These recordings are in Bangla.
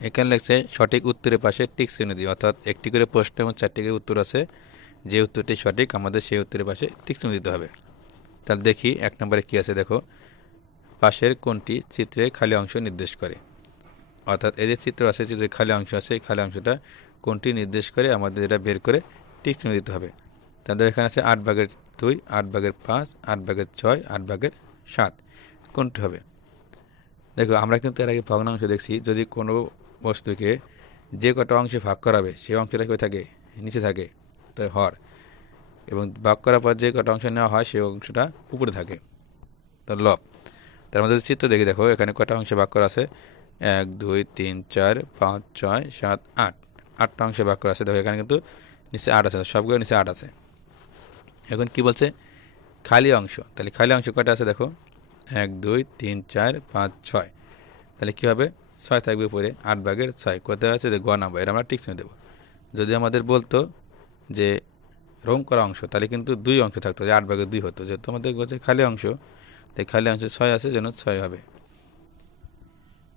এখানে লেখছে, সঠিক উত্তরের পাশে টিক চিহ্ন দিই অর্থাৎ একটি করে প্রশ্ন এবং চারটি করে উত্তর আছে। যে উত্তরটি সঠিক, আমাদের সেই উত্তরের পাশে টিক চিহ্ন দিতে হবে। তাহলে দেখি এক নম্বরে কী আছে, দেখো। পাশের কোনটি চিত্রে খালি অংশ নির্দেশ করে। অর্থাৎ এই যে চিত্র আছে চিত্রে খালি অংশ আছে, এই খালি অংশটা কোনটি নির্দেশ করে আমাদের এটা বের করে টিক চিহ্ন দিতে হবে। তাদের এখানে আছে আট ভাগের দুই, আট ভাগের পাঁচ, আট ভাগের ছয়, আট ভাগের সাত। কোনটি হবে। দেখো, আমরা কিন্তু এর আগে ভগ্নাংশ দেখছি। যদি কোনো বস্তুকে যে কটা অংশে ভাগ করাবে, সেই অংশটা কেউ থাকে? নিচে থাকে। তো হর। এবং ভাগ করার পর যে কটা অংশ নেওয়া হয়, সেই অংশটা উপরে থাকে। তো লব। তার মধ্যে চিত্র দেখি, দেখো, এখানে কটা অংশে ভাগ করা আছে? এক, দুই, তিন, চার, পাঁচ, ছয়, সাত, আট। আটটা অংশে ভাগ করা আছে। দেখো, এখানে কিন্তু নিচে আট আছে, সবগুলো নিচে আট আছে। এখন কি বলছে? খালি অংশ। তাহলে খালি অংশ কয়টা আছে দেখো? এক, দুই, তিন, চার, পাঁচ, ছয়। তাহলে কী হবে? ছয় থাকবে উপরে আট ভাগের ছয়। কোথায় আছে? যে গ নাম্বার। এটা আমরা টিক চিহ্ন দেবো। যদি আমাদের বলতো যে রং করা অংশ, তাহলে কিন্তু দুই অংশ থাকতো, যে আট ভাগের দুই হতো। যেহেতু আমাদের বলছে খালি অংশ, তাই খালি অংশ ছয় আছে যেন ছয় হবে।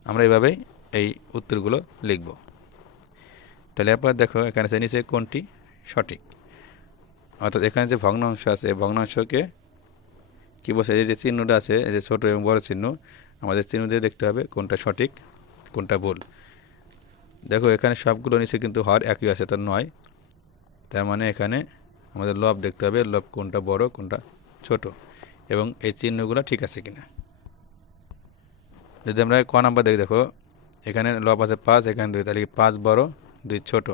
আমরা এইভাবেই এই উত্তরগুলো লিখব। তাহলে এরপর দেখো, এখানে আছে নিচে কোনটি? সঠিক। অর্থাৎ এখানে যে ভগ্নাংশ আছে ভগ্নাংশকে কী বলছে? এই যে চিহ্নটা আছে, এই যে ছোটো এবং বড় চিহ্ন, আমাদের চিহ্ন দিয়ে দেখতে হবে কোনটা সঠিক। কোনটা ভুল? দেখো, এখানে সবগুলো নিচে কিন্তু হর একই আছে তো নয়। তার মানে এখানে আমাদের লব দেখতে হবে, লব কোনটা বড়, কোনটা ছোট, এবং এই চিহ্নগুলো ঠিক আছে কিনা। যদি আমরা ক নাম্বার দেখি, দেখো, এখানে লব আছে পাঁচ, এখানে দুই, তাহলে পাঁচ বড়, দুই ছোট,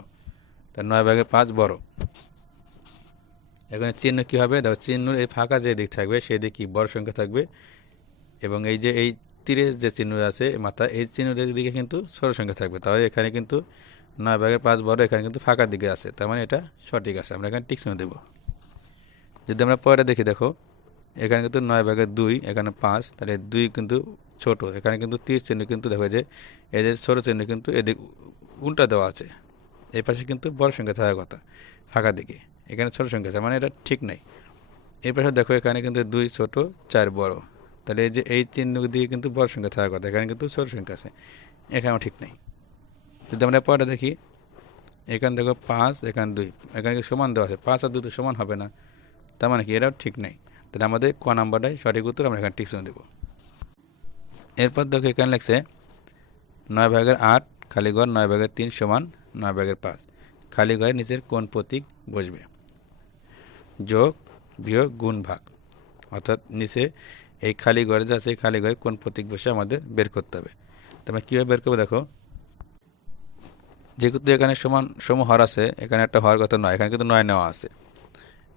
তার নয় ভাগে পাঁচ বড়। এখানে চিহ্ন কী হবে? দেখো চিহ্ন এই ফাঁকা যে দিক থাকবে, সেই দিক কি বড় সংখ্যা থাকবে, এবং এই যে এই তীরের যে চিহ্ন আছে মাথা, এই চিহ্নের দিকে কিন্তু সংখ্যা থাকবে। তাহলে এখানে কিন্তু নয় ভাগের পাঁচ বড়, এখানে কিন্তু ফাঁকার দিকে আছে। তার মানে এটা সঠিক আছে। আমরা এখানে টিক চিহ্ন দেবো। যদি আমরা পরে দেখি, দেখো, এখানে কিন্তু নয় ভাগের দুই, এখানে পাঁচ, তাহলে দুই কিন্তু ছোট। এখানে কিন্তু তীর চিহ্ন কিন্তু দেখো যে এদের ছোট চিহ্ন কিন্তু এদিক উল্টা দেওয়া আছে। এই পাশে কিন্তু বড় সংখ্যা থাকার কথা ফাঁকা দিকে। এখানে ছোট সংখ্যা আছে মানে এটা ঠিক নাই। এই পাশে দেখো, এখানে কিন্তু দুই ছোট, চার বড়। তাহলে এই যে এই চিহ্ন দিয়ে কিন্তু বড় সংখ্যা থাকার কথা, এখানে কিন্তু ছোট সংখ্যা আছে, এখানেও ঠিক নেই। যদি আমরা পরে দেখি, এখানে দেখো পাঁচ, এখানে দুই, এখানে সমান দেওয়া আছে? পাঁচ আর দুই তো সমান হবে না, তার মানে কি এটাও ঠিক নেই। তাহলে আমাদের ক নাম্বারটাই সঠিক উত্তর আমরা এখানে টিকশন দেবো। এরপর দেখো এখানে লাগছে নয় ভাগের আট খালি ঘর নয় ভাগের তিন সমান নয় ভাগের পাঁচ, খালি ঘরের নিচের কোন প্রতীক বসবে? যোগ, বিয়োগ, গুণ ভাগ, অর্থাৎ নিচে এই খালি ঘরে যে আছে এই খালি ঘরে কোন প্রতীক বসে আমাদের বের করতে হবে। তো আমরা কীভাবে বের করব দেখো? যেহেতু এখানে সমান সম হর আছে, এখানে একটা হওয়ার কথা নয়, এখানে কিন্তু নয় নেওয়া আছে।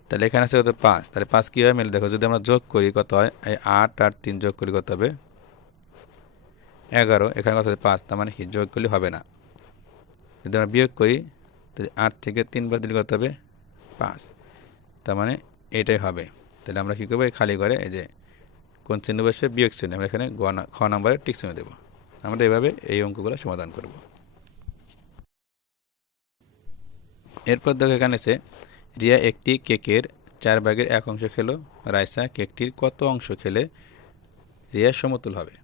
তাহলে এখানে আছে কত পাঁচ। তাহলে পাঁচ কীভাবে মিলে? দেখো, যদি আমরা যোগ করি কত হয়? এই আট আর তিন যোগ করি কত হবে? এগারো, এখানে কত হবে? পাঁচ। তার মানে কি? যোগ করলে হবে না। যদি আমরা বিয়োগ করি, তাহলে আট থেকে তিন বাদ দিলে কত হবে? পাঁচ। তার মানে এটাই হবে। তাহলে আমরা কী করব? এই খালি ঘরে এই যে কোন চিহ্ন বসবে? বিয়োগ চিহ্ন। আমরা এখানে খ নাম্বারে টিক চিহ্ন দেবো। আমরা এভাবে এই অঙ্কগুলো সমাধান করব। এরপর দেখো এখানে আছে, রিয়া একটি কেকের চার ভাগের এক অংশ খেলো, রাইসা কেকটির কত অংশ খেলে? রিয়া সমতুল হবে।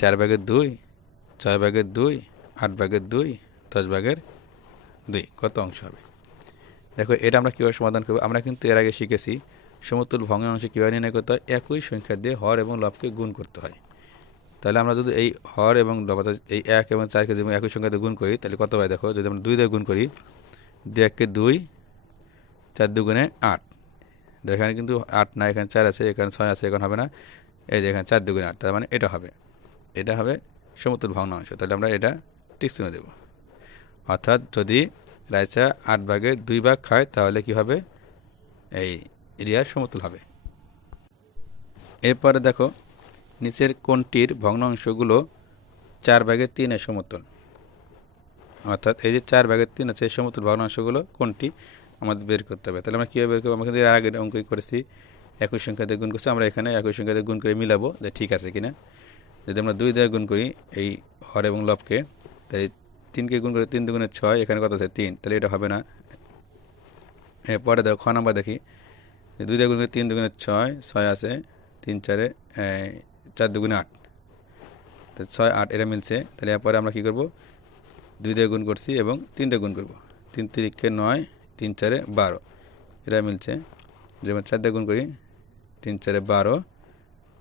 চার ভাগের দুই, ছয় ভাগের দুই, আট ভাগের দুই, দশ ভাগের দুই। কত অংশ হবে? দেখো এটা আমরা কীভাবে সমাধান করব? আমরা কিন্তু এর আগে শিখেছি সমতুল ভগ্নাংশ কীভাবে নির্ণয় করতে হয়? একই সংখ্যা দিয়ে হর এবং লবকে গুণ করতে হয়। তাহলে আমরা যদি এই হর এবং লব এই এক এবং চারকে যদি একই সংখ্যা দিয়ে গুণ করি, তাহলে কত হয় দেখো? যদি আমরা দুই দিয়ে গুণ করি, দুই এককে দুই, চার দুগুণে আট। এখানে কিন্তু আট না, এখানে চার আছে, এখানে ছয় আছে, এখানে হবে না। এই যে এখানে চার দুগুণে আট, তার মানে এটা হবে। এটা হবে সমতুল ভগ্নাংশ তাহলে আমরা এটা টিক চিহ্ন দেবো। অর্থাৎ যদি রাইসা আট ভাগে দুই ভাগ খায় তাহলে কি হবে? এই এরিয়ার সমতুল হবে। এরপরে দেখো, নিচের কোনটির ভগ্নাংশগুলো চার ভাগের তিনের সমতুল। অর্থাৎ এই যে চার ভাগের তিন আছে, এই সমতুল ভগ্নাংশগুলো কোনটি আমাদের বের করতে হবে। তাহলে আমরা কীভাবে বের করব? আমরা কিন্তু এর আগে অঙ্কই করেছি, একই সংখ্যা দিয়ে গুণ করছি, আমরা এখানে একই সংখ্যা দিয়ে গুণ করে মিলাবো, যে ঠিক আছে কিনা। যদি আমরা দুই দিয়ে গুণ করি, এই হর এবং লবকে তাই তিনকে গুণ করে তিন দুগুণে ছয়, এখানে কত আছে? তিন। তাহলে এটা হবে না। এরপরে দেখো, খ নাম্বার দেখি। দুই দিয়ে গুণ করে তিন দুগুণে ছয় ছয় আছে, তিন চারে চার দুগুণে আট। তো ছয়, আট এরা মিলছে। তাহলে এরপরে আমরা কী করব? দুই দিয়ে গুণ করছি এবং তিন দিয়ে গুণ করব। তিন তিরিকে নয়, তিন চারে বারো। এরা মিলছে। যেমন চার দিয়ে গুণ করি, তিন চারে বারো,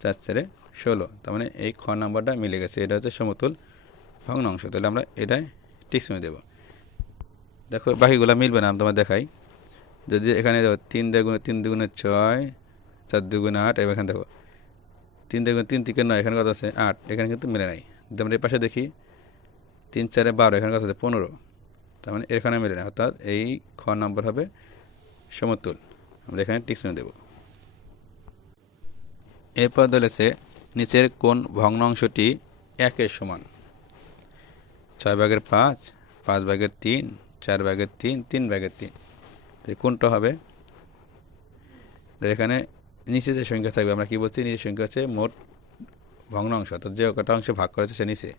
চার চারে ষোলো। তার মানে এই খ নাম্বারটা মিলে গেছে। এটা হচ্ছে সমতুল ভগ্ন অংশ তাহলে আমরা এটাই টিকসিমে দেবো। দেখো, বাকিগুলো মিলবে না, আমি তোমার দেখাই। যদি এখানে দেখো তিন দুগুণ তিন দুগুণে ছয়, চার দুগুণে আট, এবার এখানে দেখো। তিন দুগুণ তিন থেকে নয়, এখানে কত আছে? আট, এখানে কিন্তু মেলে নাই। যদি আমরা এই পাশে দেখি তিন, চারে বারো, এখানে কত আছে? পনেরো। তার মানে এখানে মেলে না অর্থাৎ এই খ নম্বর হবে সমতুল। আমরা এখানে টিকসিমে দেব। এরপর দলেছে নিচের কোন ভগ্নাংশটি একের সমান? ছয় ভাগের পাঁচ পাঁচ ভাগের তিন, চার ভাগের তিন তিন ভাগের তিন। কোনটা হবে? এখানে নিচে যে সংখ্যা থাকবে, আমরা কি বলছি? নিচের সংখ্যা হচ্ছে মোট ভগ্নাংশ, অর্থাৎ যে কটা অংশে ভাগ করা হচ্ছে সে নিচে।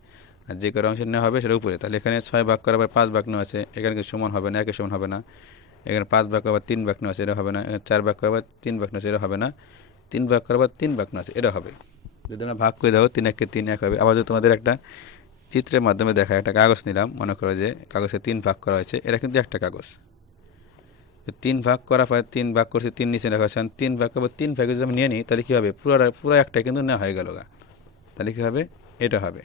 আর যে কটা অংশে নেওয়া হবে সেটা উপরে। তাহলে এখানে ছয় ভাগ করা আবার পাঁচ ভাগ নেওয়া আছে। এখানে সমান হবে না একের সমান হবে না। এখানে পাঁচ ভাগ আবার তিন ভাগ নেওয়া আছে, এটা হবে না। চার ভাগ আবার তিন ভাগ নেওয়া আছে, এটা হবে না। তিন ভাগ করা তিন ভাগ নেওয়া আছে, এটা হবে। যদি আমরা ভাগ করে দাও, তিন একে তিন, এক হবে। আবার যদি তোমাদের একটা চিত্রের মাধ্যমে দেখা একটা কাগজ নিলাম, মনে করো যে কাগজে তিন ভাগ করা হয়েছে, এটা কিন্তু একটা কাগজ। তিন ভাগ করার পরে তিন ভাগ করছি, তিন নিচে রাখা হচ্ছে তিন ভাগ করব, তিন ভাগে যদি আমি নিয়ে নিই, তাহলে কী হবে? পুরো পুরো একটা কিন্তু নেওয়া হয়ে গেল গা। তাহলে কী হবে? এটা হবে।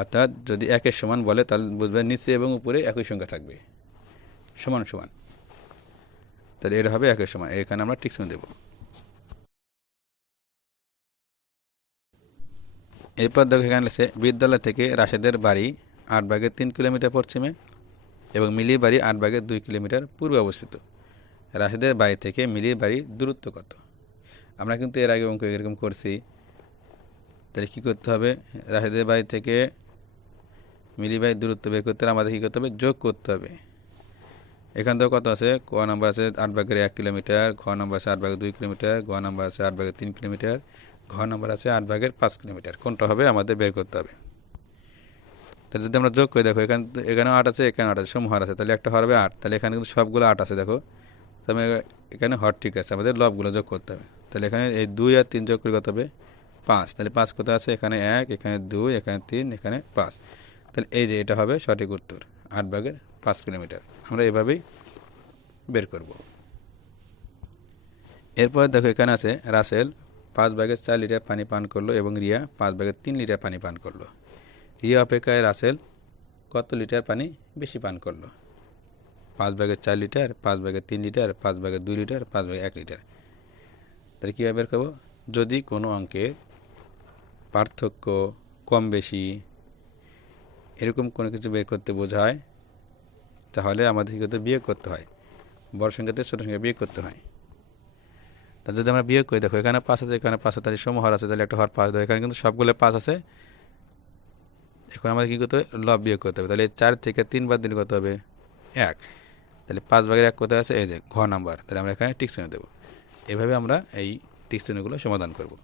অর্থাৎ যদি একের সমান বলে, তাহলে বুঝবে নিচে এবং উপরে একই সংখ্যা থাকবে। সমান সমান। তাহলে এটা হবে একের সমান। এখানে আমরা টিকসন দেব। এরপর দেখো এখানে লেখছে বিদ্যালয় থেকে রাশেদের বাড়ি আট ভাগের তিন কিলোমিটার পশ্চিমে। এবং মিলির বাড়ি আট ভাগের দুই কিলোমিটার পূর্বে অবস্থিত। রাশেদের বাড়ি থেকে মিলির বাড়ির দূরত্ব কত? আমরা কিন্তু এর আগে অঙ্ক এরকম করছি। তাহলে কী করতে হবে? রাশেদের বাড়ি থেকে মিলি বাড়ির দূরত্ব বের করতে হলে আমাদের কী করতে হবে? যোগ করতে হবে। এখান থেকে কত আছে? ক নাম্বার আছে আট ভাগের এক কিলোমিটার, ঘ নাম্বার আছে আট ভাগের দুই কিলোমিটার গ নাম্বার আছে আট ভাগের তিন কিলোমিটার, ঘ নাম্বার আছে আট ভাগের পাঁচ কিলোমিটার। কোনটা হবে? আমাদের বের করতে হবে। তাহলে যদি আমরা যোগ করে, দেখো, এখানে এখানেও আট আছে এখানে আট আছে সমূহার আছে, তাহলে একটা হবে আট। তাহলে এখানে কিন্তু সবগুলো আট আছে, দেখো। তাহলে এখানে হর ঠিক আছে, আমাদের লবগুলো যোগ করতে হবে। তাহলে এখানে এই দুই আর তিন যোগ করে কত হবে? পাঁচ। তাহলে পাঁচ কত আছে? এখানে এক, এখানে দুই, এখানে তিন, এখানে পাঁচ। তাহলে এই যে এটা হবে সঠিক উত্তর, আট ভাগের পাঁচ কিলোমিটার। আমরা এভাবেই বের করব। এরপর দেখো, এখানে আছে রাসেল, পাঁচ ভাগের চার লিটার পানি পান করল এবং রিয়া পাঁচ ভাগের তিন লিটার পানি পান করল। রিয়া অপেক্ষায় রাসেল কত লিটার পানি বেশি পান করল? পাঁচ ভাগের চার লিটার, পাঁচ ভাগের তিন লিটার, পাঁচ ভাগের দুই লিটার, পাঁচ ভাগের এক লিটার। তাহলে কীভাবে বের করব? যদি কোনো অঙ্কে পার্থক্য কম বেশি এরকম কোনো কিছু বের করতে বোঝায়, তাহলে আমাদের কী করতে বিয়োগ করতে হয়। বড় সংখ্যাতে ছোটো সংখ্যা বিয়োগ করতে হয়। তাহলে যদি আমরা বিয়োগ করি, দেখো এখানে পাঁচ আছে, এখানে পাঁচ আছে, তাহলে সমহর আছে, তাহলে একটা হর পাঁচ দেয় এখানে কিন্তু সবগুলো পাঁচ আছে। এখন আমাদের কী করতে হবে? লব বিয়োগ করতে হবে। তাহলে চার থেকে তিন বার দিন করতে হবে? এক। তাহলে পাঁচ ভাগের এক কোথায় আছে? এই যে ঘ নাম্বার। তাহলে আমরা এখানে টিক চিহ্ন দেবো। এভাবে আমরা এই টিক চিহ্নগুলো সমাধান করব।